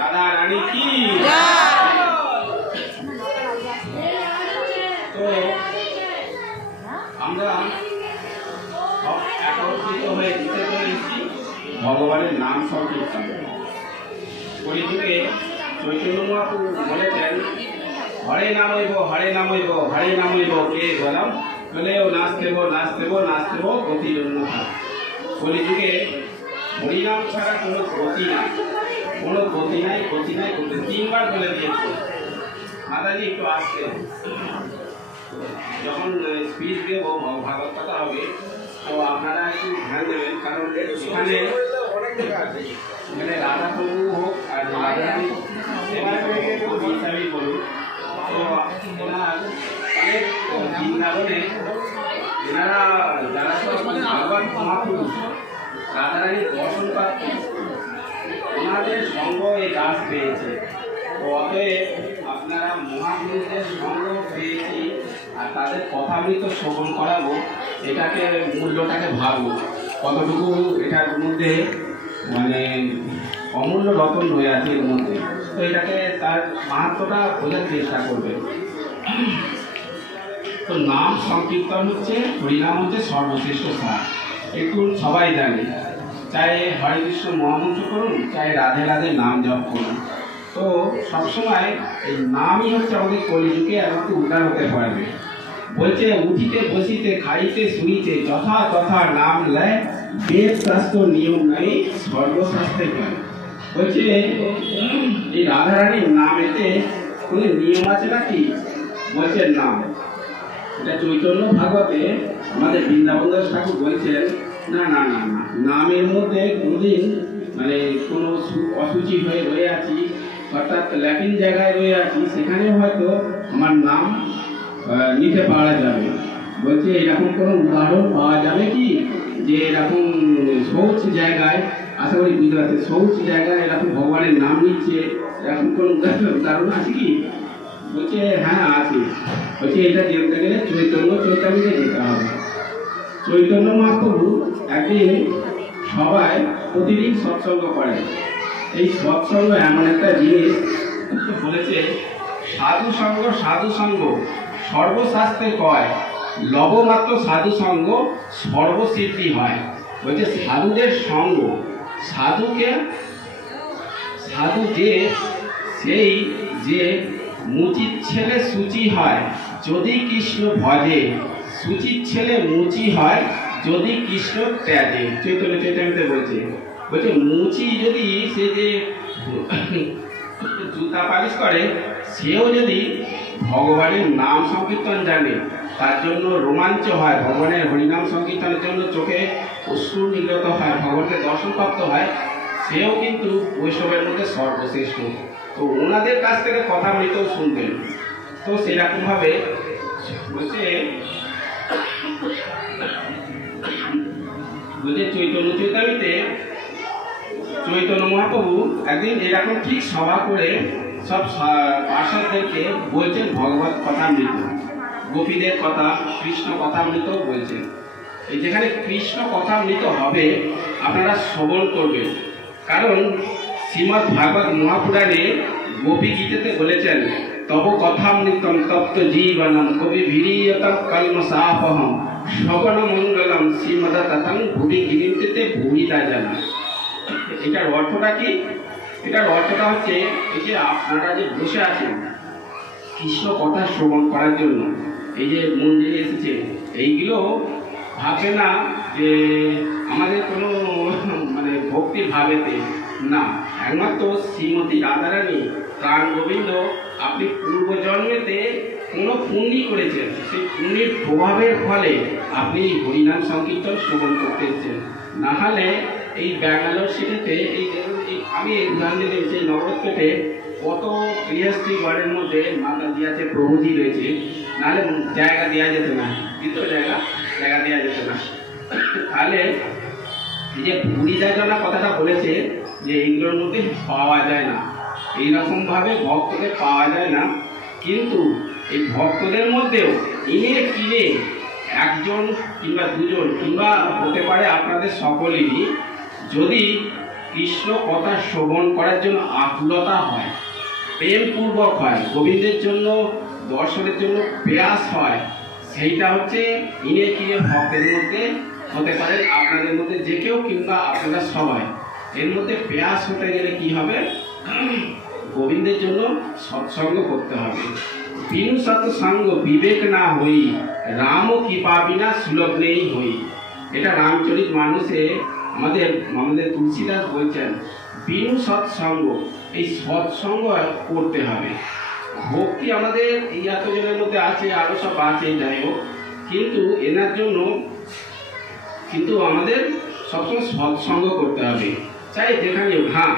রাধা রানী কি তো আমরা একত্রিত হয়ে দিতে চলেছি ভগবানের নাম সংকীর্তন। কলিযুগে চৈতন্য মহাপ্রভু বলেছেন, হরে নামইব হরে নামইব হরে নামইব কে বলম বলেও নাচতেব নাচতেব নাচতেব গতি জন্য। কলিযুগে হরিনাম ছাড়া কোনো গতি নাই, কোনো গতি নাই, গতি নাই, গতি। তিনবার বলে দিয়েছে মাতাজি। একটু আসতে যখন স্পিচ দেব ভাগবত কথা হবে তো আপনারা একটু ধ্যান দেবেন, কারণ এখানে মানে রাধা প্রভু হোক আর রাধা হিসাবেই বলুন, তো ওনার অনেক বৃন্দাবনে এনারা যারা সব ভগবান মহাপুরুষ রাধারানীর দর্শন পাচ্ছ ওনাদের সঙ্গ এই দাস পেয়েছে। তো অতএব আপনারা মহাপুরুষদের সঙ্গ পেয়েছি আর তাদের কথামৃত শ্রবণ করাবো, এটাকে মূল্যটাকে ভাববো কতটুকু এটার মধ্যে মানে অমূল্য রতন হয়ে আছে এর মধ্যে। তো এটাকে তার মাহাত্ম্যটা বোঝার চেষ্টা করবে। তো নাম সংকীর্তন হচ্ছে, হরিনাম হচ্ছে সর্বশ্রেষ্ঠ সার। একটু সবাই জানে, চাই হরে কৃষ্ণ মহামন্ত্র করুন, চাই রাধে রাধে নাম জপ করুন। তো সবসময় এই নামই হচ্ছে আমাদের কলিযুগে একটু উদ্ধার হতে পারবে। বলছে উঠিতে বসিতে খাইতে শুইতে যথা তথা নাম লেয়, বেদ শাস্ত্র নিয়ম নাই সর্বশাস্ত্রে পায়। বলছে এই রাধারানীর নামেতে কোনো নিয়ম আছে নাকি? বলছে নাম। এটা চৈতন্য ভাগবতে আমাদের বৃন্দাবন দাস ঠাকুর বলছেন না না না না, নামের মধ্যে কোনোদিন মানে কোনো অসুচি হয়ে রয়ে আছি, অর্থাৎ ল্যাটিন জায়গায় রয়ে আছি, সেখানে হয়তো আমার নাম নিতে পারা যাবে। বলছে এরকম কোনো উদাহরণ পাওয়া যাবে কি যে এরকম শৌচ জায়গায়, আশা করি বুঝতে পারছে, শৌচ জায়গায় এরকম ভগবানের নাম নিচ্ছে, এরকম কোনো উদাহরণ আছে কি? বলছে হ্যাঁ আছে। বলছে এটা যেতে গেলে চৈতন্য চৈতন্যকে যেতে হবে। চৈতন্য মহাপ্রভু একদিন সবাই প্রতিদিন সৎসঙ্গ করেন। এই সৎসঙ্গ এমন একটা জিনিস বলেছে, সাধু সঙ্গ সাধু সঙ্গ সর্বশাস্ত্রে কয়, লবমাত্র সাধু সঙ্গ সর্বসিদ্ধি হয়। বলছে সাধুদের সঙ্গ, সাধুকে সাধু যে সেই যে মুচির ছেলে সূচি হয় যদি কৃষ্ণ ভজে, সূচির ছেলে মুচি হয় যদি কৃষ্ণ ত্যাজে। চৈতন্য চৈতন্যতে বলছে, বলছে মুচি যদি সে যে জুতা পালিশ করে সেও যদি ভগবানের নাম সংকীর্তন জানে, তার জন্য রোমাঞ্চ হয়, ভগবানের হরিনাম সংকীর্তনের জন্য চোখে অশ্রু নির্গত হয়, ভগবানকে দর্শন প্রাপ্ত হয়, সেও কিন্তু বৈষ্ণবের মধ্যে সর্বশ্রেষ্ঠ। তো ওনাদের কাছ থেকে কথা মৃত শুনবেন। তো সেরকমভাবে বলছে চৈতন্য চৈতালিতে চৈতন্য মহাপ্রভু একদিন এরকম ঠিক সভা করে সব পার্ষদদেরকে বলছেন ভগবত কথামৃত, গোপীদের কথা, কৃষ্ণ কথামৃত বলছেন। এই যেখানে কৃষ্ণ কথামৃত হবে আপনারা শ্রবণ করবেন, কারণ শ্রীমদ্ ভাগবত মহাপুরাণে গোপী গীতেতে বলেছেন, তব কথামৃতম তপ্ত জীবনম কবি ভিরিয়তম কলমসাপহম শ্রবণ মঙ্গলম শ্রীমদা তথং ভুবি গিরিতে ভূমিতা জানা। এটার অর্থটা কি? এটার অর্থটা হচ্ছে এই যে আপনারা যে বসে আছেন কৃষ্ণ কথা শ্রবণ করার জন্য, এই যে মন্দিরে এসেছে, এইগুলো ভাবে না যে আমাদের কোনো মানে ভক্তি ভাবেতে না, একমাত্র শ্রীমতী রাধারানী প্রাণ গোবিন্দ আপনি পূর্বজন্মেতে কোনো পুণ্যি করেছেন, সেই পুণ্যের প্রভাবের ফলে আপনি হরিনাম সংকীর্তন শ্রবণ করতে এসেছেন। না হলে এই ব্যাঙ্গালোর সিটিতে আমি উদাহরণ দিয়ে দিয়েছি, নবরত্নতে কত গৃহস্থী ঘরের মধ্যে মাতাজি আছে, প্রভুজি রয়েছে, নাহলে জায়গা দেওয়া যেত না, দ্বিতীয় জায়গা দেওয়া যেত না। তাহলে এই যে ভুরি যাজনা কথাটা বলেছে যে এইগুলোর মধ্যে পাওয়া যায় না, এইরকমভাবে ভক্তদের পাওয়া যায় না, কিন্তু এই ভক্তদের মধ্যেও ইনে কিনে একজন কিংবা দুজন কিংবা হতে পারে আপনাদের সকলেরই যদি কৃষ্ণ কথা শ্রবণ করার জন্য আকুলতা হয়, প্রেমপূর্বক হয়, গোবিন্দের জন্য দর্শনের জন্য প্রয়াস হয়, সেইটা হচ্ছে ইনে কিনে ভক্তের মধ্যে হতে পারেন, আপনাদের মধ্যে যে কেউ কিংবা আপনারা সবাই। এর মধ্যে প্রয়াস হতে গেলে কি হবে? গোবিন্দের জন্য সৎসঙ্গ করতে হবে। বিনু সৎসঙ্গ বিবেক না হই, রাম কৃপা বিনা সুলভ নেই হই। এটা রামচরিত মানুষে আমাদের তুলসীদাস বলছেন, বিনু সৎসঙ্গ, এই সৎসঙ্গ করতে হবে। ভক্তি আমাদের এই এতজনের মধ্যে আছে, আরো সব আছে, যাই হোক, কিন্তু এনার জন্য কিন্তু আমাদের সবসময় সৎসঙ্গ করতে হবে, চাই যেখানে। হ্যাঁ,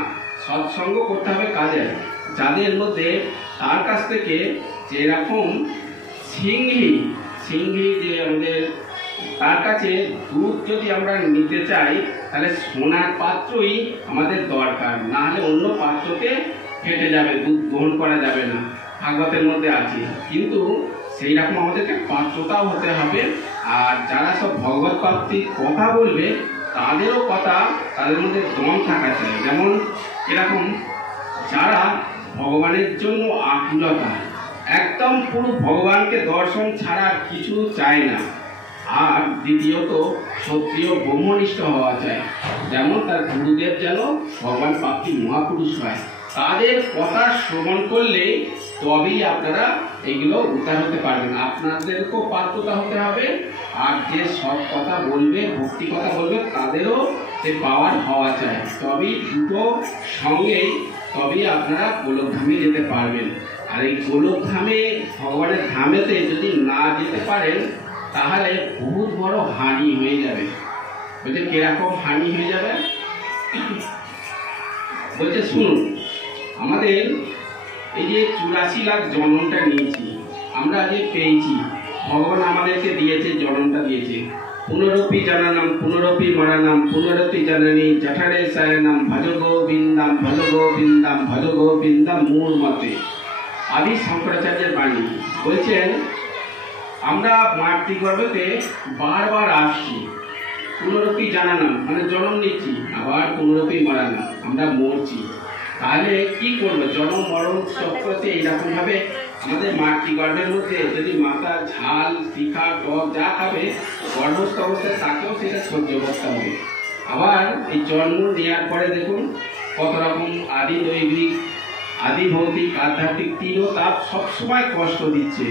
সৎসঙ্গ করতে হবে কাজে, যাদের মধ্যে তার কাছ থেকে যেরকম সিংহি যে আমাদের, তার কাছে দুধ যদি আমরা নিতে চাই তাহলে সোনার পাত্রই আমাদের দরকার, না হলে অন্য পাত্রতে ফেটে যাবে, দুধ গ্রহণ করা যাবে না, ভাগবতের মধ্যে আছে। কিন্তু সেই রকম আমাদেরকে পাত্রতাও হতে হবে। আর যারা সব ভগবত প্রাপ্তির কথা বলবে তাদেরও কথা, তাদের মধ্যে দম থাকা চাই। যেমন এরকম যারা ভগবানের জন্য আকুলতা, একদম পুরো ভগবানকে দর্শন ছাড়া কিছু চায় না। আর দ্বিতীয়ত ক্ষত্রিয় ব্রহ্মনিষ্ঠ হওয়া চাই, যেমন তার গুরুদেব যেন ভগবান প্রাপ্তি মহাপুরুষ হয়। তাদের কথা শ্রবণ করলে তবেই আপনারা এগুলো উদ্ধার হতে পারবেন। আপনাদেরকেও পাত্রতা হতে হবে, আর যে সৎ কথা বলবে, ভক্তি কথা বলবে, তাদেরও সে পাওয়ার হওয়া চাই। তবেই দুটো সঙ্গেই তবেই আপনারা গোলকধামে যেতে পারবেন। আর এই গোলকধামে, ভগবানের ধামেতে যদি না যেতে পারেন তাহলে বহুত বড় হানি হয়ে যাবে। বলছে কিরকম হানি হয়ে যাবে? বলছে শুনুন, আমাদের এই যে 84 লাখ জন্মটা নিয়েছি, আমরা যে পেয়েছি, ভগবান আমাদেরকে দিয়েছে, জন্মটা দিয়েছে। পুনরপি জানানাম পুনরপি মরণাম পুনরপি জননী জঠরে শয়নম ভজ গোবিন্দাম ভজ গোবিন্দাম ভজ গোবিন্দাম মূল মতে। আদি শঙ্করাচার্যের বাণী বলছেন, আমরা মাতৃগর্ভেতে বারবার আসছি, পুনরপি জানানাম মানে জন্ম নিচ্ছি, আবার পুনরপি মরণাম আমরা মরছি। তাহলে কি করবো? জন্ম মরণ চক্রতে এইরকম ভাবে আমাদের মাতৃগর্ভের মধ্যে যদি মাতা ঝাল তিখা টক যা খাবে, গর্ভস্থ অবস্থায় তাকেও সেটা সহ্য করতে হবে। আবার এই জন্ম নেওয়ার পরে দেখুন কত রকম আদি দৈবিক, আদি ভৌতিক, আধ্যাত্মিক তিরতাপ সবসময় কষ্ট দিচ্ছে,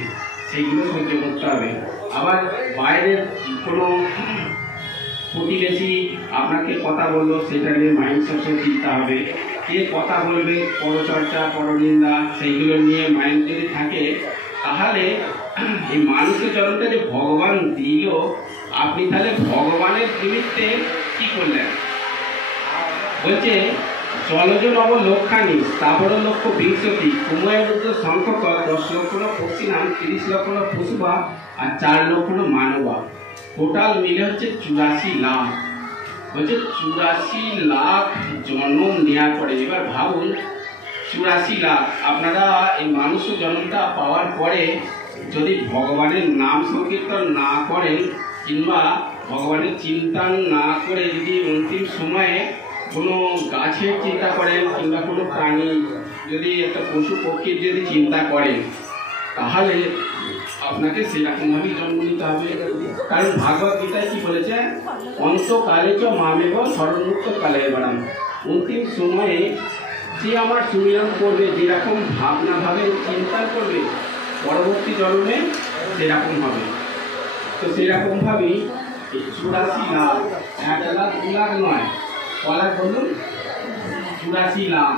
সেইগুলো সহ্য করতে হবে। আবার বাইরের কোনো প্রতিবেশী আপনাকে কথা বললো, সেটা নিয়ে মাইন্ড সবসময় চিন্তা হবে। কে কথা বলবে, পরচর্চা, পরনিন্দা, সেইগুলো নিয়ে মাইন্ড যদি থাকে, তাহলে এই মানুষের জন্মটা যে ভগবান দিল, আপনি তাহলে ভগবানের নিমিত্তে কি করলেন? বলছে জলজ নব লক্ষানি স্থাবর লক্ষ বিংশতি কুময় রুদ্র সংখ্যক 10 লক্ষ পক্ষিনাম 30 লক্ষ পশুবা আর 4 লক্ষ মানবা, টোটাল মিলে হচ্ছে 84 লাখ। বলছে 84 লাখ জন্ম নেওয়ার পরে, এবার ভাবুন 84 লাখ আপনারা এই মানুষের জন্মটা পাওয়ার পরে যদি ভগবানের নাম সংকীর্তন না করেন কিংবা ভগবানের চিন্তা না করে যদি অন্তিম সময়ে কোনো গাছের চিন্তা করেন কিংবা কোনো প্রাণী, যদি একটা পশু পক্ষীর যদি চিন্তা করেন, তাহলে আপনাকে সেরকমভাবেই জন্ম নিতে হবে। কারণ ভাগবত গীতায় কি বলেছে? অন্তকালে চ মামেব শরণমুক্ত কালে বাড়াম। অন্তিম সময়ে যে আমার সুমিরন করবে, যেরকম ভাবনা ভাবে চিন্তা করবে, পরবর্তী জন্মে সেরকম হবে। তো সেরকমভাবেই 84 লাখ, 1 লাখ 2 লাখ নয়, কলার বলুন 84 লাখ।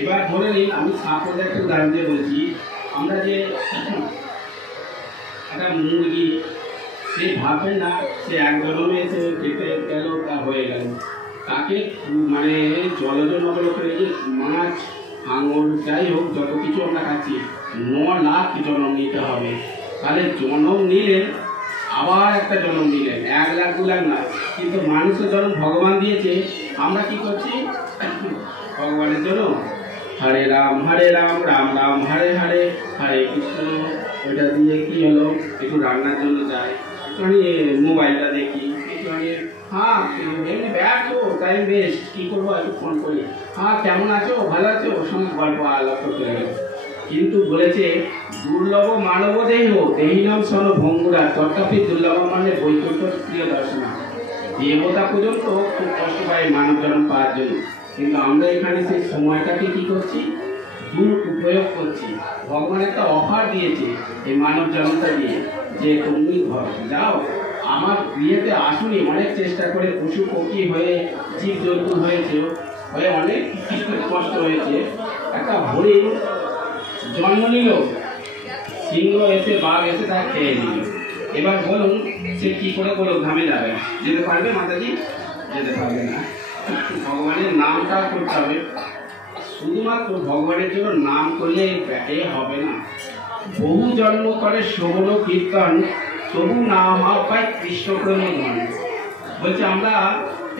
এবার ধরে নিন, আমি সাপোর্টে একটু দাঁড়িয়ে বলছি, আমরা যে একটা মুরগি, সে ভাববে না সে এক জন্মে এসে কেটে গেল, তা হয়ে গেল। তাকে মানে জলজ নগরকে যে মাছ, আঙুর, যাই হোক যত কিছু আমরা খাচ্ছি, 9 লাখ জন্ম নিতে হবে। তাহলে জন্ম নিলেন, আবার একটা জন্ম নিলেন, 1 লাখ 2 লাখ না। কিন্তু মানুষের জন্ম ভগবান দিয়েছে, আমরা কি করছি? ভগবানের জন্য হরে রাম রাম রাম হরে হরে, হরে কৃষ্ণ। ওইটা দিয়ে কি হলো, একটু রান্নার জন্য যাই, একটুখানি মোবাইলটা দেখি, একটুখানি হ্যাঁ এমনি ব্যস্ত টাইম বেস্ট কি করবো একটু ফোন করি। হ্যাঁ কেমন আছো, ভালো আছো, ওর সঙ্গে গল্প আলাপ করতে গেল। কিন্তু বলেছে দুর্লভ মানব দেহ দেহিনাম সন ভঙ্গুরা তথাপি দুর্লভ মানে বৈকুণ্ঠ প্রিয় দর্শন। দেবতা পর্যন্ত খুব কষ্ট পায় মানব জন্ম পাওয়ার জন্য, কিন্তু আমরা এখানে সেই সময়টাকে কি করছি, দুরুপয়োগ করছি। ভগবান একটা অফার দিয়েছে এই মানব জন্মটা দিয়ে, যে তুমি যাও আমার বিয়েতে আসুনি, অনেক চেষ্টা করে পশু পক্ষী হয়ে জীব জন্তু হয়েছে, হয়ে অনেক কষ্ট হয়েছে, একটা হরিণ জন্ম নিল, সিংহ এসে বাঘ এসে তাকে খেয়ে নিল। এবার বলুন সে কি করে বলো ধামে যাবে, যেতে পারবে মাতাজি? যেতে পারবে না। ভগবানের নামটা করতে হবে, শুধুমাত্র ভগবানের জন্য নাম করলে এ হবে না। বহু জন্ম করে শ্রবণ কীর্তন তবু না হওয়া পায় কৃষ্ণ প্রেম ধন। বলছে আমরা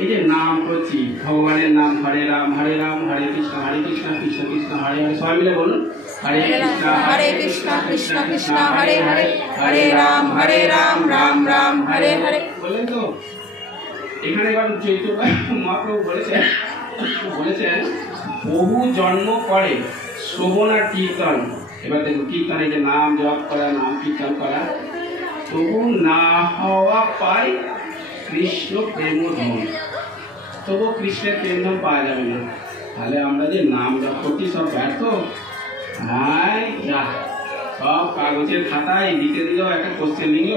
এই যে নাম করছি ভগবানের নাম, হরে রাম হরে কৃষ্ণ কৃষ্ণ কৃষ্ণ হরে হরে, সবাই মিলে বলুন হরে কৃষ্ণ কৃষ্ণ কৃষ্ণ হরে হরে, হরে রাম রাম রাম হরে হরে। বললেন তো এখানে এবার চৈতন্য মহাপ্রভু বলেছেন বহু জন্ম করে শ্রবণ আর কীর্তন। এবার দেখুন কীর্তন এই যে নাম জপ করা, নাম কীর্তন করা, তবু না হওয়া পায় কৃষ্ণ প্রেম ধন। তবু কৃষ্ণের প্রেম ধন পাওয়া যাবে না। তাহলে আমরা যে নাম জপ করছি সব ব্যর্থ। হ্যাঁ যা সব কাগজের খাতায় লিখে দিল, একটা কোশ্চেন লিখল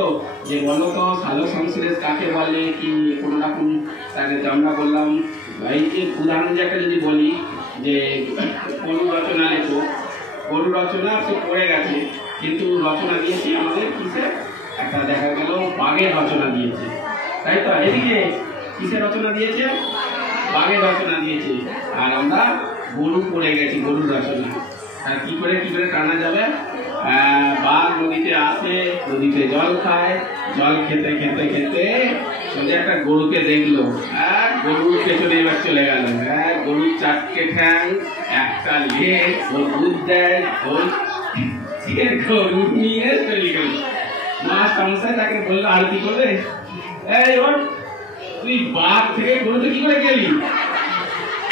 যে বলো তো সালোক সংশ্লেষ কাকে বলে, কি কোনো রকম তাকে আমরা বললাম এই যে উদাহরণ যে একটা যদি বলি যে গরু রচনা লেখো, গরু রচনা সে পড়ে গেছে, কিন্তু রচনা দিয়েছি আমাদের কিসে, একটা দেখা গেল বাঘের রচনা দিয়েছে, তাই তো? এদিকে কিসের রচনা দিয়েছে? বাঘের রচনা দিয়েছে, আর আমরা গরু পড়ে গেছি, গরুর রচনা। আর কি করে টানা যাবে? বাঘ নদীতে আসে, নদীতে জল খায়, জল খেতে খেতে খেতে সোজা একটা গরুকে দেখলো, গরুর পেছনে এবার চলে গেল। গরুর 4টে ঠ্যাং, একটা লেজ, ওর দুধ দেয়, গরু নিয়ে চলে গেল। মা সংসায় তাকে বললো আর কি করবে, এই ওর তুই বাঘ থেকে গরুতে কি করে গেলি?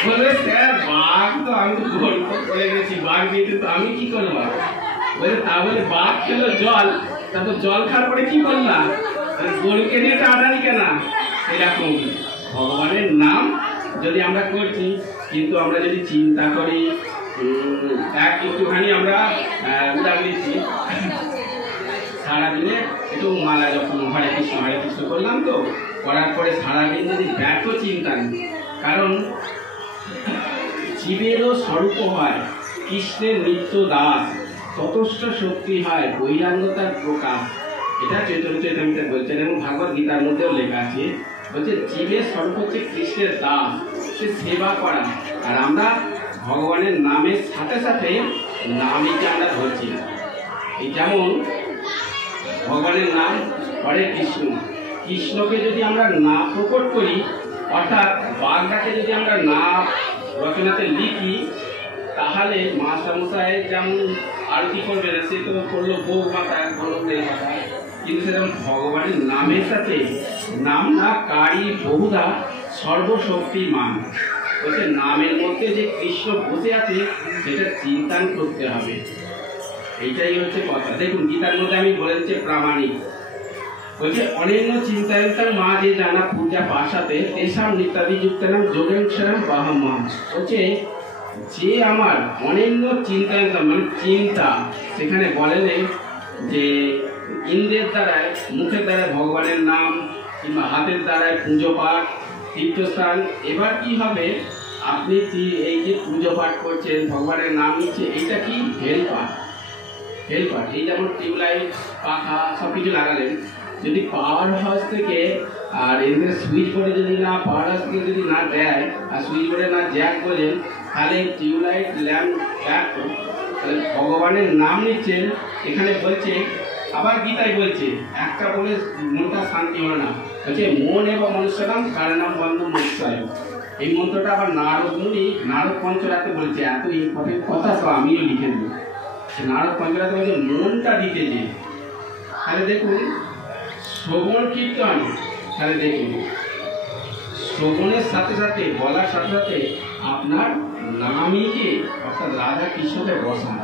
বলে স্যার বাঘ তো আমি তো গল্প করে গেছি, বাঘ দিয়েছে তো আমি কি করলাম? বলে তা বলে বাঘ খেলো জল, তারপর জল খাওয়ার পরে কি করলাম? গরুকে নিয়ে টানাটানি কেন? এরকম ভগবানের নাম যদি আমরা করছি, কিন্তু আমরা যদি চিন্তা করি, একটুখানি আমরা উদাহরণ দিচ্ছি, সারাদিনে একটু মালা যখন হরে কৃষ্ণ করলাম, তো করার পরে সারাদিন যদি ব্যর্থ চিন্তা নেই, কারণ জীবেরও স্বরূপ হয় কৃষ্ণের নিত্য দাস, ততস্থ শক্তি হয় বৈরাগ্যতার প্রকাশ। এটা চৈতন্য চৈতন্যতে বলছেন এবং ভাগবত গীতার মধ্যেও লেখা আছে। বলছে জীবের স্বরূপ হচ্ছে কৃষ্ণের দাস, সে সেবা করা, আর আমরা ভগবানের নামের সাথে সাথে নামকে আমরা ধরছি। এই যেমন ভগবানের নাম হরে কৃষ্ণ, কৃষ্ণকে যদি আমরা না প্রকট করি, অর্থাৎ বাগদাকে যদি আমরা না রচনাতে লিখি, তাহলে মাস্টারমশাই যেমন আরতি করবে না, সে তো করলো ভোগ মাথায়, করলো বেল মাথায়, কিন্তু সেরকম ভগবানের নামের সাথে নাম না কারি বহুধা সর্বশক্তিমান। বলছে নামের মধ্যে যে কৃষ্ণ বসে আছে সেটা চিন্তান করতে হবে, এইটাই হচ্ছে কথা। দেখুন গীতার মধ্যে আমি বলে দিচ্ছি প্রামাণিক, বলছে অনেন্য চিন্তায়ন্তার মা যে জানা পূজা পাশাতে তেসাম নিত্যাদি যুক্ত নাম যোগেশ্বরম বাহমা। বলছে যে আমার অনেন্য চিন্তায়ন্তার মানে চিন্তা, সেখানে বলেন যে ইন্দ্রের দ্বারায়, মুখের দ্বারায় ভগবানের নাম, কিংবা হাতের দ্বারায় পুজো পাঠ, তীর্থস্থান। এবার কি হবে, আপনি এই যে পুজো পাঠ করছেন, ভগবানের নাম নিচ্ছে, এইটা কি হেল্পার। এই যেমন টিউবলাইট, পাখা সব কিছু লাগালেন, যদি পাওয়ার হাউস থেকে আর এদের সুইচ বোর্ডে যদি না পাওয়ার হাউস থেকে যদি না দেয়, আর সুইচ বোর্ডে না জ্যাক করেন, তাহলে টিউবলাইট ল্যাম্প ব্যাক, তাহলে ভগবানের নাম নিচ্ছেন। এখানে বলছে, আবার গীতায় বলছে, একটা বলে মনটা শান্তি হলো না, বলছে মন এবং মনুষ্যরাম কারণাম বন্ধু মনুষ্যায়। এই মন্ত্রটা আবার নারদ মুনি নারদ পঞ্চরাতে বলছে, এত ইম্পর্টেন্ট কথা তো আমিও লিখে দেবো। নারদ পঞ্চরাতে বলছে মনটা দিতে যে। তাহলে দেখুন শ্রবণ কীর্তন, তাহলে দেখুন শ্রবণের সাথে সাথে বলার সাথে সাথে আপনার নামীকে অর্থাৎ রাধা কৃষ্ণকে বসান।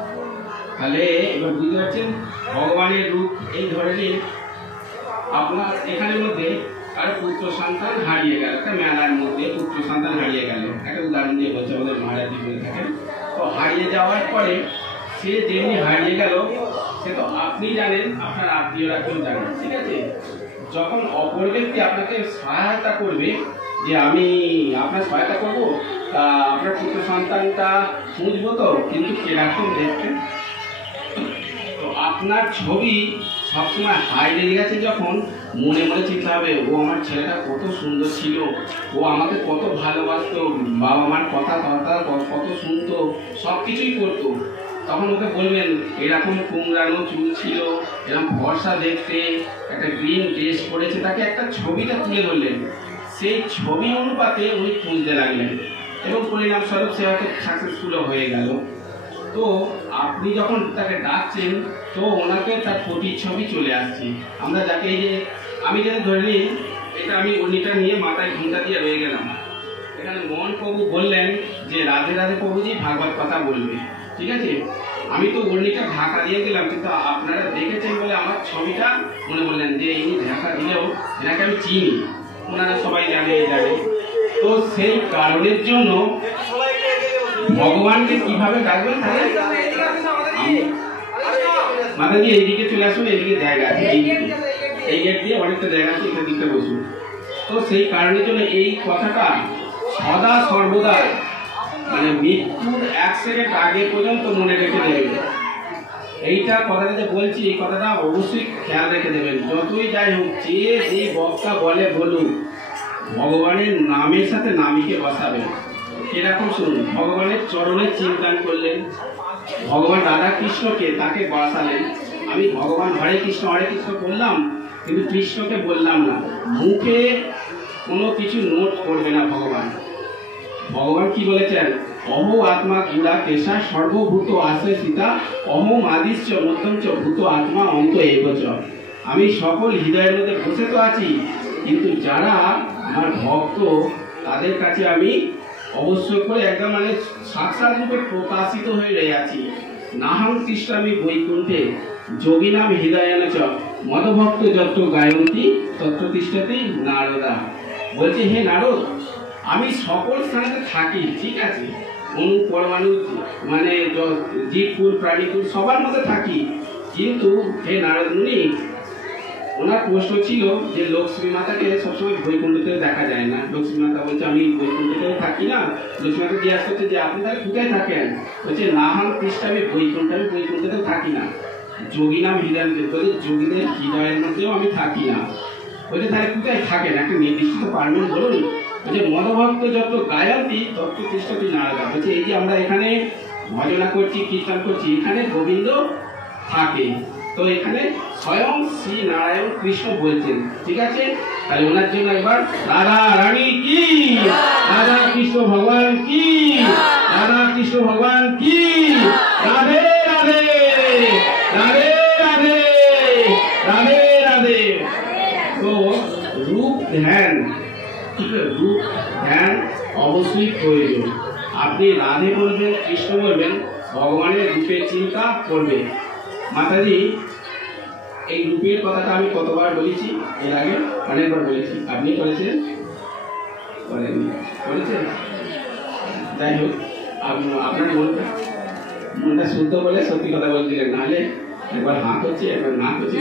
তাহলে এবার বুঝতে পারছেন ভগবানের রূপ এই ধরনের। আপনার এখানের মধ্যে আর পুত্র সন্তান হারিয়ে গেল, একটা মেলার মধ্যে পুত্র সন্তান হারিয়ে গেল, একটা উদাহরণ দিয়ে বলছে আমাদের মহারাজ বলে থাকেন। তো হারিয়ে যাওয়ার পরে সে যেমনি হারিয়ে গেল সে তো আপনি জানেন, আপনার আত্মীয়রা কেউ জানেন, ঠিক আছে। যখন অপর ব্যক্তি আপনাকে সহায়তা করবে যে আমি আপনার সহায়তা করবো, তা আপনার পুত্র সন্তানটা খুঁজবো তো, কিন্তু কিরকম দেখতে, তো আপনার ছবি সবসময় হাই লেগে গেছে যখন মনে মনে চিন্তা হবে ও আমার ছেলেটা কত সুন্দর ছিল, ও আমাকে কত ভালোবাসতো, বাবা মার কথা কত শুনতো, সব কিছুই করতো, তখন ওকে বলবেন এরকম কুমড়ানো চুল ছিল, এরকম ফর্সা দেখতে, একটা গ্রিন ড্রেস পরেছে, তাকে একটা ছবিটা তুলে ধরলেন, সেই ছবি অনুপাতে উনি খুঁজতে লাগলেন এবং পরিণামস্বরূপ সে হয়তো সাকসেসফুলও হয়ে গেল। তো আপনি যখন তাকে ডাকছেন তো ওনাকে তার প্রতিচ্ছবি চলে আসছে। আমরা যাকে এই যে আমি যেটা ধরে নিই, এটা আমি উনিটা নিয়ে মাথায় ঘুমটা দিয়ে রয়ে গেলাম, এখানে মোহন প্রভু বললেন যে রাধে রাধে প্রভুজি ভাগবত কথা বলবে, ঠিক আছে। আমি তো উর্নিটা ঢাকা দিয়ে গেলাম, কিন্তু আপনারা দেখেছেন বলে আমার ছবিটা মনে বললেন যে ইনি ঢাকা দিলেও এনাকে আমি চিনি, ওনারা সবাই জানে। তো সেই কারণের জন্য ভগবানকে কিভাবে ডাকবেন, তাহলে মাতাজি এইদিকে চলে আসুন, এইদিকে জায়গা আছে, এই গেট দিয়ে অনেকটা জায়গা আছে, এখানে দিকটা বসুন। তো সেই কারণের জন্য এই কথাটা সদা সর্বদা মানে মৃত্যুর 1 সেকেন্ড আগে পর্যন্ত মনে রেখে দেবেন। এইটা কথাটা যে বলছি, এই কথাটা অবশ্যই খেয়াল রেখে দেবেন। যতই যাই হোক, যে বক্তা বলুক, ভগবানের নামের সাথে নামীকে বসাবেন। এরকম শুনুন, ভগবানের চরণে চিন্তন করলেন, ভগবান রাধা কৃষ্ণকে তাকে বসালেন। আমি ভগবান হরে কৃষ্ণ বললাম, কিন্তু কৃষ্ণকে বললাম না, মুখে কোনো কিছু নোট করবে না। ভগবান কি বলেছেন, অহো আত্মা গুড়া কেশা সর্বভূত আশ্রয় সীতা অহম আদিশ্য মধ্যঞ্চ ভূত আত্মা অন্ত এবচ। আমি সকল হৃদয়ের মধ্যে বসে তো আছি, কিন্তু যারা আমার ভক্ত তাদের কাছে আমি অবশ্যই করে একদম মানে সাক্ষাৎ রূপে প্রকাশিত হয়ে রয়ে আছি। নাহং তিষ্ঠামি বৈকুণ্ঠে যোগী নাম হৃদয়ান চ মদভক্ত যত গায়ন্তী তত্র তিষ্ঠাতে নারদা। বলছে হে নারদ, আমি সকল স্থানে থাকি, ঠিক আছে, অণু পরমাণু মানে জীবকুল প্রাণীকুল সবার মধ্যে থাকি, কিন্তু হে নারদ মুনি, ওনার প্রশ্ন ছিল যে লক্ষ্মী মাতাকে সবসময় বৈকুণ্ঠতে দেখা যায় না। লক্ষ্মী মাতা বলছে আমি বৈকুণ্ঠতেও থাকি না। লক্ষ্মী মাতা জিজ্ঞাসা করছে যে আপনি তাহলে কোথায় থাকেন? বলছে নাহাং কৃষ্ণ, আমি বৈকুণ্ঠতেও থাকি না। যোগী নাম হৃদয়, যোগীদের হৃদয়ের মধ্যেও আমি থাকি না। বলছে তাহলে কোথায় থাকেন, একটা নির্দিষ্ট পারবেন বলুন? বলছে মদভক্ত যত গায়ন্তী তত্ত্ব তিষ্ঠতি নারদা। বলছে এই যে আমরা এখানে ভজনা করছি, কীর্তন করছি, এখানে গোবিন্দ থাকে, তো এখানে স্বয়ং শ্রী নারায়ণ কৃষ্ণ বলছেন, ঠিক আছে। তাহলে ওনার জন্য একবার রাধা রানী কি, রাধা কৃষ্ণ ভগবান কি, রাধা কৃষ্ণ ভগবান কি, রাধে রাধে, রাধে রাধে, রাধে রাধে। তো রূপ ধ্যান অবশ্যই প্রয়োজন। আপনি রাধে বলবেন, কৃষ্ণ বলবেন, ভগবানের রূপের চিন্তা করবেন। মাতাজি, এই রূপের কথাটা আমি কতবার বলেছি, এর আগে অনেকবার বলেছি, আপনি করেছেন বলেছেন? যাই হোক, আপনার মনটা শুদ্ধ বলে সত্যি কথা বলছিলেন, নাহলে একবার হাত হচ্ছে একবার না হচ্ছে।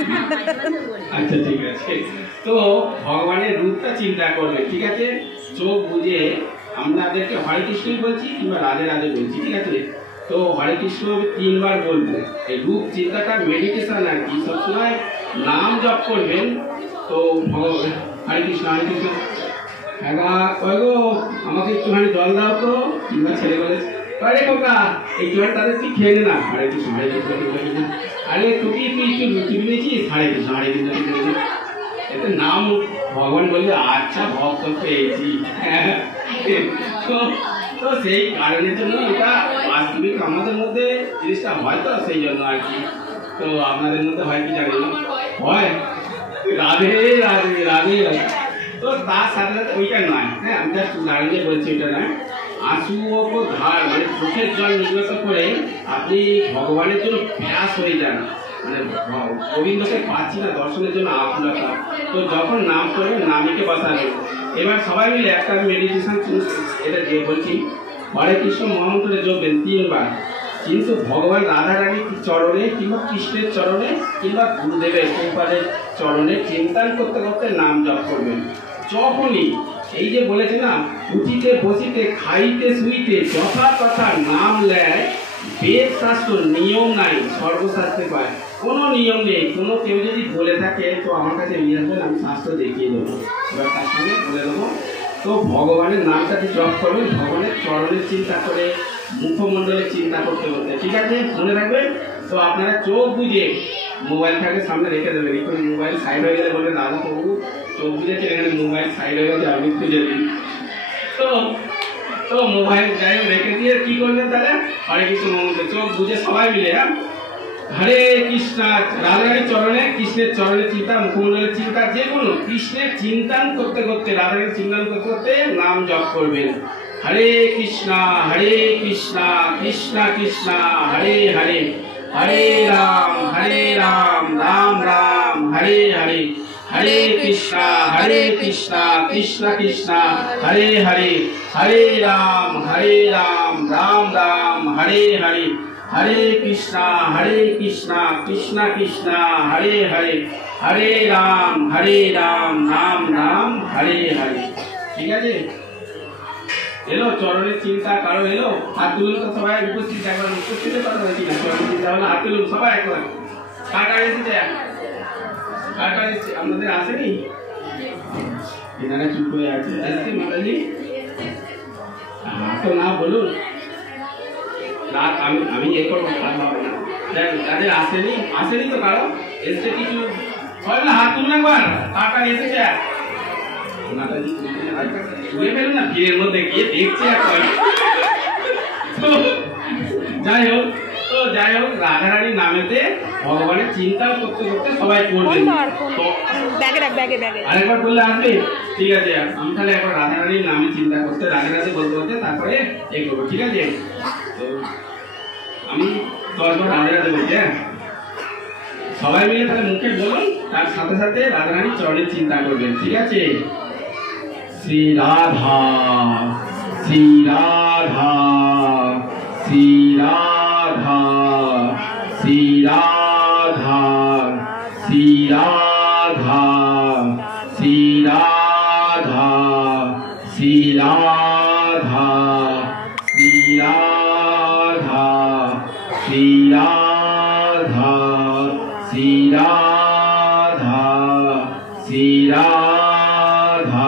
আচ্ছা ঠিক আছে। তো ভগবানের রূপটা চিন্তা করবে, ঠিক আছে। চোখ বুঝে আমাদেরকে হরে কৃষ্ণই বলছি কিংবা রাধে রাধে বলছি, ঠিক আছে। তো হরে কৃষ্ণ 3 বার বলবো। এই রূপ চিন্তাটা মেডিটেশন আর কি, সবসময় নাম জপ করবেন। তো হরে কৃষ্ণ হরে কৃষ্ণ, হ্যাঁ কয় গো আমাকে একটুখানি জল দাও তো, কিংবা ছেলে বলে আরে খোকা একটুখানি তাদের তুই খেয়ে নে না, হরে কৃষ্ণ হরে কৃষ্ণ, আরে তোকে তুই একটু রুটি নিয়েছিস, হরে কৃষ্ণ হরে কৃষ্ণ। এতে নাম ভগবান বলবে আচ্ছা ভক্ত পেয়েছি। তো সেই কারণের জন্য এটা বাস্তবিক আমাদের মধ্যে জিনিসটা হয়, তো সেই জন্য আর কি। তো আপনাদের মধ্যে হয় কি জানি না, হয়। রাধে রাধে রাধে রাধে। তো তার সাথে সাথে ওইটা নয়, হ্যাঁ আমি জাস্ট দাঁড়িয়ে বলছি ওইটা নয়, আঁসুও ধার মানে চোখের জল নির্গত করে আপনি ভগবানের জন্য প্যাস হয়ে যান, মানে গোবিন্দকে পাচ্ছি না দর্শনের জন্য আকুলতা। তো যখন নাম করবেন নামিকে বসাবেন। এবার সবাই মিলে একটা মেডিটেশন এটা যে বলছি, হরে কৃষ্ণ মহামন্ত্রে যোগবেন 3 বার, কিন্তু ভগবান রাধা রানীর চরণে কিংবা কৃষ্ণের চরণে কিংবা গুরুদেবের প্রভুপাদের চরণে চিন্তান করতে করতে নাম জপ করবেন। যখনই এই যে বলেছে না, উঠিতে বসিতে খাইতে শুইতে যথা কথা নাম নেয়, বেদ শাস্ত্র নিয়ম নাই, সর্বশাস্ত্রে পায় কোনো নিয়ম নেই। কোনো কেউ যদি বলে থাকে তো আমার কাছে নিয়ে আসবেন, আমি শাস্ত্র দেখিয়ে দেবো, এবার তার সঙ্গে বলে দেবো। তো ভগবানের নামটাকে জপ করবেন, ভগবানের চরণের চিন্তা করে, মুখমণ্ডলের চিন্তা করতে করতে, ঠিক আছে মনে রাখবেন। তো আপনারা চোখ বুঝে মোবাইলটাকে সামনে রেখে দেবেন, একটু মোবাইল সাইড হয়ে গেলে বলে দাদা প্রভু চোখ বুঝেছে, এখানে মোবাইল সাইড হয়ে গেছে, আপনি খুঁজে দিন। তো মোবাইল যাই রেখে দিয়ে কি করবেন তাহলে, হরে কৃষ্ণ মহামন্ত্র চোখ বুঝে সবাই মিলে, হ্যাঁ হরে কৃষ্ণ, রাধারানীর চরণে কৃষ্ণের চরণের চিন্তা, মুখমণ্ডলের চিন্তা, যে কোনো কৃষ্ণের চিন্তান করতে করতে, রাধারানীর চিন্তান করতে করতে নাম জপ করবেন। হরে কৃষ্ণ কৃষ্ণ কৃষ্ণ হরে হরে, হরে রাম রাম রাম হরে হরে, হরে কৃষ্ণ কৃষ্ণ কৃষ্ণ হরে হরে, হরে রাম রাম রাম হরে হরে, হরে কৃষ্ণ কৃষ্ণ কৃষ্ণ হরে হরে, হরে রাম রাম রাম হরে হরে। ঠিক আছে, এলো চরণের চিন্তা কারো এলো, হাত তুলুন তো সবাই, উপস্থিত একবার উপস্থিতের কথা বলছি না, চরণের চিন্তা হলো হাত তুলুন সবাই একবার। কাটা এসেছে, কাটা এসেছে, আপনাদের আসেনি? এখানে চুপ হয়ে আছে, আসছে মাতাজি তো না বলুন না, আমি এ করবো, ভালো হবে না। তাদের আসেনি তো কারো, এসছে কিছু হয় না, হাত তুলুন একবার, কাটা এসেছে মাতাজি তুলে ফেলুন না, ভিড়ের মধ্যে গিয়ে দেখছে এখন। যাই হোক রাধারানীর নামেতে ভগবানের চিন্তা করতে করতে সবাই করবেন। আরেকবার বললে আসবে, ঠিক আছে আমি তাহলে একবার রাধারানীর নামে চিন্তা করতে রাধে রাধে বলতে বলতে তারপরে এ করবো, ঠিক আছে? তো আমি 10 বার রাধে রাধে বলছি, হ্যাঁ সবাই মিলে তাহলে মুখে বলুন, তার সাথে সাথে রাধারানীর চরণের চিন্তা করবেন, ঠিক আছে? শ্রী রাধা শ্রী রাধা শ্রী রাধা শ্রী রাধা শ্রী রাধা শ্রী রাধা শ্রী রাধা শ্রী রাধা শ্রী রাধা শ্রী রাধা শ্রী রাধা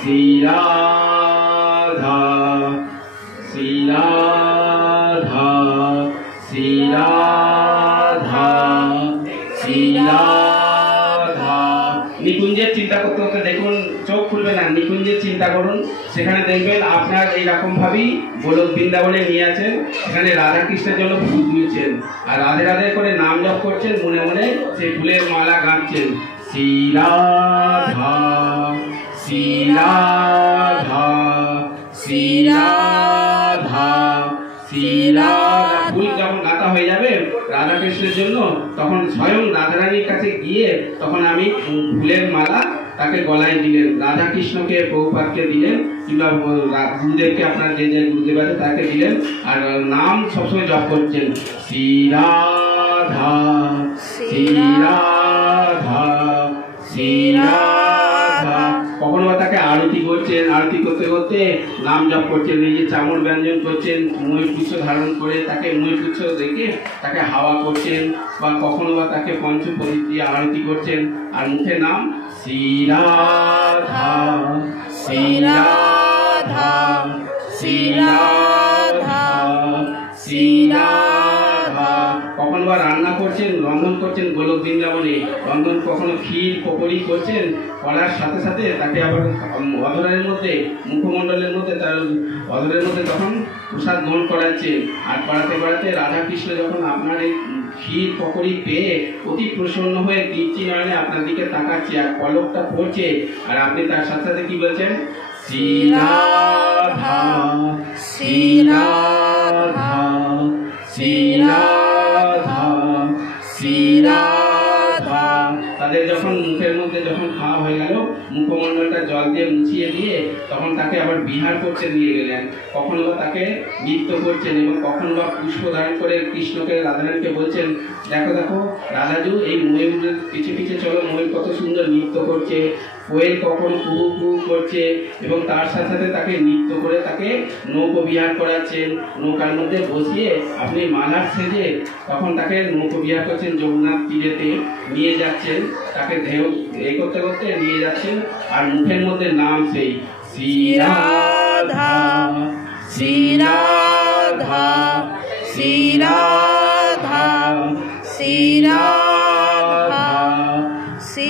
শ্রী রাধা শ্রী রাধা শ্রী রাধা শ্রী রাধা। নিকুঞ্জের চিন্তা করতে করতে দেখুন, চোখ খুলবে না, নিকুঞ্জের চিন্তা করুন, সেখানে দেখবেন আপনার এইরকম ভাবেই গোলক বৃন্দাবনে নিয়ে আছেন, সেখানে রাধা কৃষ্ণের জন্য ফুল দিয়েছেন, আর রাধে রাধে করে নাম জপ করছেন, মনে মনে সেই ফুলের মালা গাঁথছেন। শ্রী রাধা শ্রী রাধা শ্রী রাধা শ্রী রাধা। ফুল যখন গাঁথা হয়ে যাবে রাধা কৃষ্ণের জন্য, তখন স্বয়ং রাধারানীর কাছে গিয়ে তখন আমি ফুলের মালা তাকে গলায় দিলেন, রাধা কৃষ্ণকে প্রভুপাদকে দিলেন, কিংবা গুরুদেবকে আপনার যে যে গুরুদেব আছে তাকে দিলেন, আর নাম সবসময় জপ করছেন শ্রী রাধা শ্রী রাধা শ্রী রাধা। কখনো বা তাকে আরতি করছেন, আরতি করতে করতে নাম জপ করছেন, এই যে চামড় ব্যঞ্জন করছেন, ময়ূর পুচ্ছ ধারণ করে তাকে ময়ূর পুচ্ছ রেখে তাকে হাওয়া করছেন, বা কখনো বা তাকে পঞ্চপ্রদীপ দিয়ে আরতি করছেন, আর মুখে নাম শ্রী রাধা শ্রী রাধা শ্রী রাধা শ্রী রাধা। কখনো বা রান্না করছেন করছেন, রন্ধন করছেন গোলক বৃন্দাবনে, রন্ধন কখনো ক্ষীর পকড়ি করছেন, করার সাথে সাথে তাকে আবার অধরের মধ্যে, মুখমণ্ডলের মধ্যে, তার অধরের মধ্যে তখন প্রসাদ গ্রহণ করাচ্ছেন। আর করাতে করাতে রাধাকৃষ্ণ যখন আপনার এই ক্ষীর পকড়ি পেয়ে অতি প্রসন্ন হয়ে দীপ্তি নয়নে আপনার দিকে তাকাচ্ছে আর পলকটা পড়ছে, আর আপনি তার সাথে সাথে কি বলছেন? শ্রী রাধা শ্রী রাধা শ্রী রাধা শ্রী রাধা। তাদের যখন মুখের মধ্যে যখন খাওয়া হয়ে গেল, মুখমণ্ডলটা জল দিয়ে মুছিয়ে দিয়ে তখন তাকে আবার বিহার করতে নিয়ে গেলেন। কখনো বা তাকে নৃত্য করছেন এবং কখনো বা পুষ্প ধারণ করে কৃষ্ণকে রাধারানীকে বলছেন, দেখো দেখো রাধাজু, এই ময়ূরের পিছে পিছে চলো, ময়ূর কত সুন্দর নৃত্য করছে, কোয়েল কখনো কুহু কুহু করছে, এবং তার সাথে সাথে তাকে নৃত্য করে তাকে নৌকো বিহার করাচ্ছেন। নৌকার মধ্যে বসিয়ে আপনি মালার সেজে তখন তাকে নৌকো বিহার করছেন, যমুনার তীরেতে নিয়ে যাচ্ছেন, তাকে ঢেউ এ করতে করতে নিয়ে যাচ্ছেন। আর মুখের মধ্যে নাম সেই শ্রী রাধা শ্রী রাধা শ্রী রাধা শ্রী রাধা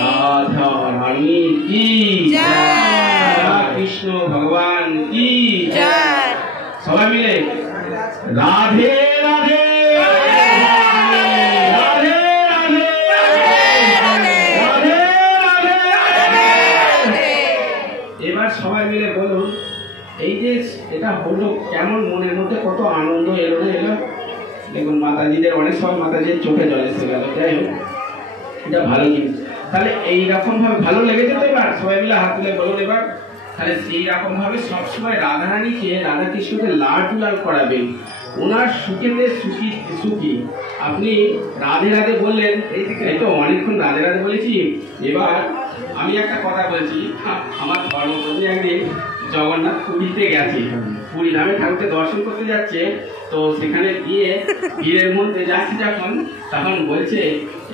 রাধা রানী কি জয়, কৃষ্ণ ভগবান কি জয়। সবাই মিলে রাধে রাধে রাধে রাধে রাধে। এবার সবাই মিলে বলুন, এই যে এটা হলো কেমন, মনের মধ্যে কত আনন্দ এলো না এলো। দেখুন মাতাজিদের অনেক সময় মাতাজির চোখে জল এসে গেল। যাই হোক, এটা ভালো জিনিস। তাহলে এইরকম ভাবে ভালো লেগেছে তো? এবার সবাই মিলে হাত তুলে বলুন এবার। তাহলে সেই রকম ভাবে সবসময় রাধারানীকে, রাধাকৃষ্ণকে লাল দুলাল করাবেন, ওনার সুখেতে সুখী সুখী। আপনি রাধে রাধে বললেন, এই তো অনেকক্ষণ রাধে রাধে বলেছি। এবার আমি একটা কথা বলছি। আমার ধর্মপত্নী একদিন জগন্নাথ পুরীতে গেছে, পুরী ধামে ঠাকুরকে দর্শন করতে যাচ্ছে। তো সেখানে গিয়ে ভিড়ের মধ্যে যাচ্ছে যখন, তখন বলছে,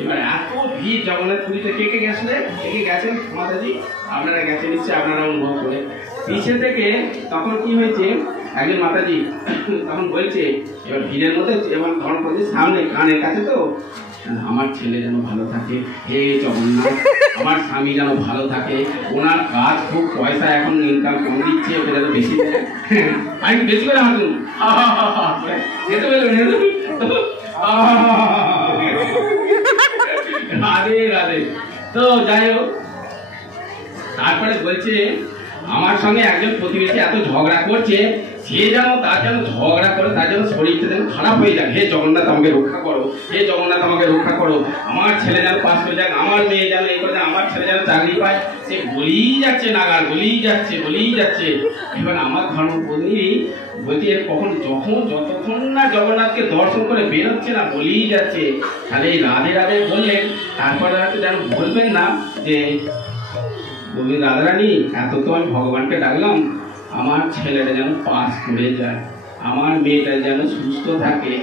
এবার এত ভিড় জগন্নাথ পুরীতে, কে কে গেছিলেন, কে কে গেছেন মাতাজি? আপনারা গেছেন নিশ্চয়ই, আপনারা অনুভব করে। পিছে থেকে তখন কি হয়েছে, একজন মাতাজি তখন বলছে, এবার ভিড়ের মধ্যে এবার ধর্মপত্নীর সামনে কানের কাছে, তো আমার ছেলে যেন ভালো থাকে, হে জগন্নাথ, আমার স্বামী যেন ভালো থাকে, ওনার কাজ খুব, পয়সা এখন ইনকাম কম দিচ্ছে, ওকে যেন বেশি দেয়। আমি বেশি করে হাসুন, রাধে রাধে। তো যাই হোক, তারপরে বলছে, আমার সঙ্গে একজন প্রতিবেশী এত ঝগড়া করছে, সে যেন তার যেন ঝগড়া করে তার যেন শরীরটা যেন খারাপ হয়ে যায়। হে জগন্নাথ আমাকে রক্ষা করো, হে জগন্নাথ আমাকে রক্ষা করো, আমার ছেলে যেন পাস করে যাক, আমার মেয়ে যেন এই করে, আমার ছেলে যেন চাকরি পায়। সে বলেই যাচ্ছে, নাগার বলেই যাচ্ছে, বলেই যাচ্ছে। এবার আমার ধর্মপত্নী বলছি, কখন যখন যতক্ষণ না জগন্নাথকে দর্শন করে বেরোচ্ছে না, বলেই যাচ্ছে। তাহলে এই রাধে রাধে বললেন, তারপরে হয়তো যেন বলবেন না যে রাধারানী, এত তো আমি ভগবানকে ডাকলাম, আমার ছেলেটা যেন পাস করে যায়, আমার মেয়েটা যেন সুস্থ থাকে।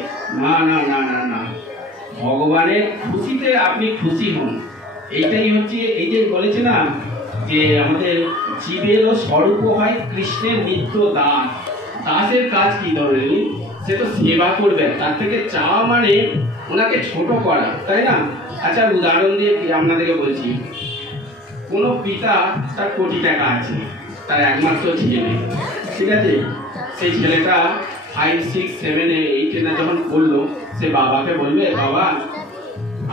না না না না না, ভগবানের খুশিতে আপনি খুশি হন। এইটাই হচ্ছে, এই যে বলেছে না যে আমাদের জীবেরও স্বরূপ হয় কৃষ্ণের নিত্য দাস। দাসের কাজ কি ধরনের? সে তো সেবা করবে, তার থেকে চাওয়া মানে ওনাকে ছোট করা, তাই না? আচ্ছা, উদাহরণ দিয়ে আপনাদেরকে বলছি। কোনো পিতা, তার কোটি টাকা আছে, তার একমাত্র ছেলে, ঠিক আছে? সেই ছেলেটা 5, 6, 7, 8 যখন পড়লো, সে বাবাকে বলবে, বাবা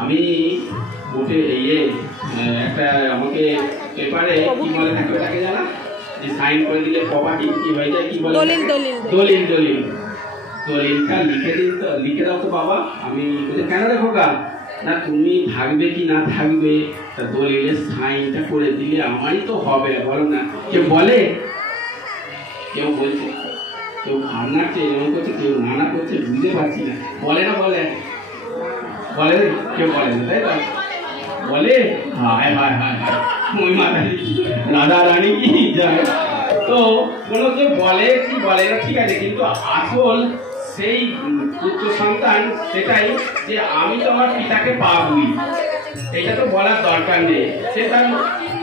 আমি ওঠে একটা আমাকে পেপারে কি বলে থাকে, ওটাকে জানা, যে সাইন করে দিলে প্রপার্টি কি হয়ে যায়, কি বলে, দলিল দলিল দলিল দলিলটা লিখে দিন তো, লিখে দাও তো বাবা। আমি বলছি, কেন রে খোকা? না তুমি থাকবে কি না থাকবে, তা দলিলের সাইনটা করে দিলে আমারই তো হবে, বলো না? কেউ বলে, কেউ বলছে, কেউ খান্নাচ্ছে এমন করছে, কেউ নানা করছে, বুঝতে পারছি না। বলে না বলে, বলে কেউ বলে না, তাই তো? বলে, হায় হায় হায় হায়, ওই মাতাজি রাধা রানী কি যায়। তো কোনো কেউ বলে কি বলে না, ঠিক আছে, কিন্তু আসল সেই পুত্র সন্তান সেটাই যে আমি তো আমার পিতাকে পাবই, এটা তো বলার দরকার নেই। সে তার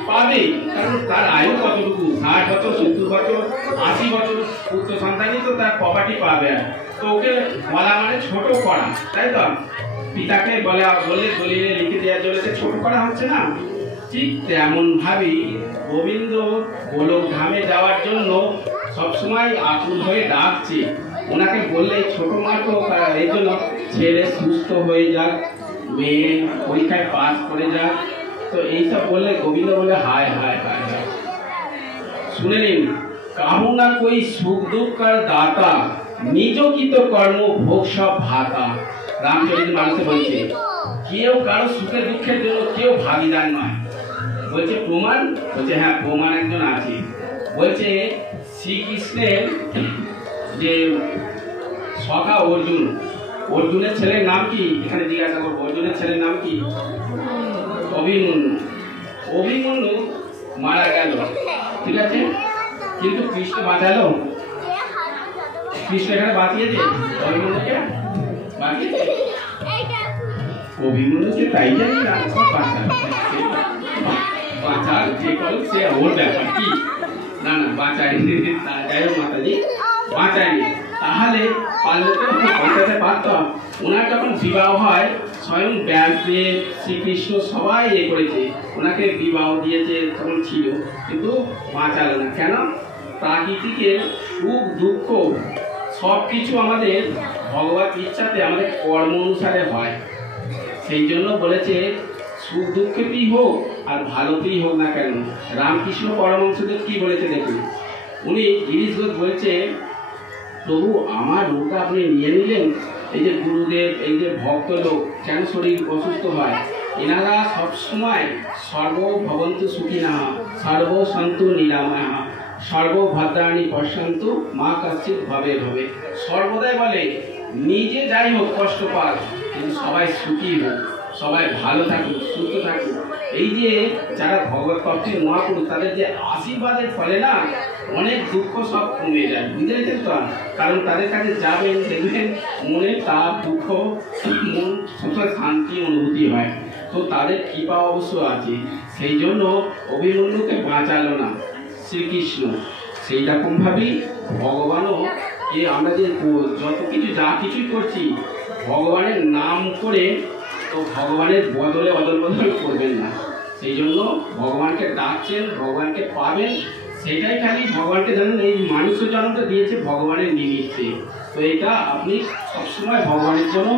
পাবে, কারণ তার আয়ু কতটুকু, 60 বছর, 70 বছর, 80 বছর, পুত্র সন্তানই তো তার প্রপার্টি পাবে। তো ওকে বলা মানে ছোট করা, তাই তো? পিতাকে বলে দলিলে লিখে দেওয়ার জন্য ছোট করা হচ্ছে না, ঠিক তেমন ভাবেই গোবিন্দ গোলক ধামে যাওয়ার জন্য সবসময় আকুল হয়ে ডাকছে। ওনাকে বললে ছোট মা তো এই জন্য ছেলে সুস্থ হয়ে যাক, মেয়ে পরীক্ষায় পাস করে যাক, তো এইসব বললে গোবিন্দ বলে হায় হায় হায় হায়। শুনে নিন, কাহু না কই সুখ দুঃখের দাতা, নিজ কিত কর্ম ভোগ সব ভাতা। রামচরিত মানুষে বলছে কেউ কারো সুখে দুঃখের জন্য কেউ ভাগিদার নয়। বলছে প্রমাণ, বলছে হ্যাঁ প্রমাণ একজন আছে। বলছে শ্রীকৃষ্ণের যে সখা অর্জুন, অর্জুনের ছেলের নাম কি? এখানে জিজ্ঞাসা করবো, অর্জুনের ছেলের নাম কি? অভিমন্যু। অভিমন্যু মারা গেল, ঠিক আছে, কিন্তু কৃষ্ণ বাঁচালো। কৃষ্ণ এখানে বাঁচিয়েছে অভিমন্যুকে, বাঁচিয়েছে অভিমন্যুকে, তাই জানি না বাঁচার যে করুক সে ওর ব্যাপার, কি না না বাঁচায়নি, যাই হোক মাতাজি বাঁচায়নি। তাহলে পারলে তো বাঁচাতে পারতাম। ওনার যখন বিবাহ হয় স্বয়ং ব্যাসদেব, শ্রীকৃষ্ণ সবাই করেছে, ওনাকে বিবাহ দিয়েছে, তখন ছিল, কিন্তু বাঁচালো না। কেন? প্রাকৃতিকের সুখ দুঃখ সব কিছু আমাদের ভগবত ইচ্ছাতে আমাদের কর্ম অনুসারে হয়। সেই জন্য বলেছে সুখ দুঃখেতেই হোক আর ভালোতেই হোক না কেন। রামকৃষ্ণ পরমহংসদেব কি বলেছে দেখুন, উনি গিরিশ ঘোষ বলছে প্রভু আমার রোগটা আপনি নিয়ে নিলেন, এই যে গুরুদেব, এই যে ভক্ত লোক কেন শরীর অসুস্থ হয়, এনারা সবসময় সর্বভবন্তু সুখিনঃ সর্বসন্তু নিরাময়ঃ সর্বভদ্রাণি পশ্যন্তু মা কশ্চিৎ ভবে ভবে। সর্বদাই বলে নিজে যাই হোক কষ্ট পাক, কিন্তু সবাই সুখী হোক, সবাই ভালো থাকুক, সুস্থ থাকুক। এই যে যারা ভগবত ভক্তির মহাপুরুষ, তাদের যে আশীর্বাদের ফলে না অনেক দুঃখ সব কমে যায়, বুঝতে পেরেছেন তো? কারণ তাদের কাছে যাবেন, দেখবেন মনে তাপ দুঃখ মন সুখ শান্তি অনুভূতি হয়। তো তাদের কৃপা অবশ্য আছে, সেই জন্য অভিমন্যুকে বাঁচালো না শ্রীকৃষ্ণ। সেই রকম ভাবেই ভগবানও যে আমরা যে যত কিছু যা কিছুই করছি ভগবানের নাম করে, তো ভগবানের বদলে অদল বদল করবেন না। সেই জন্য ভগবানকে ডাকছেন, ভগবানকে পাবেন, সেটাই খালি ভগবানকে জানেন। এই মানুষের জন্মটা দিয়েছে ভগবানের নিমিত্তে, তো এটা আপনি সবসময় ভগবানের জন্য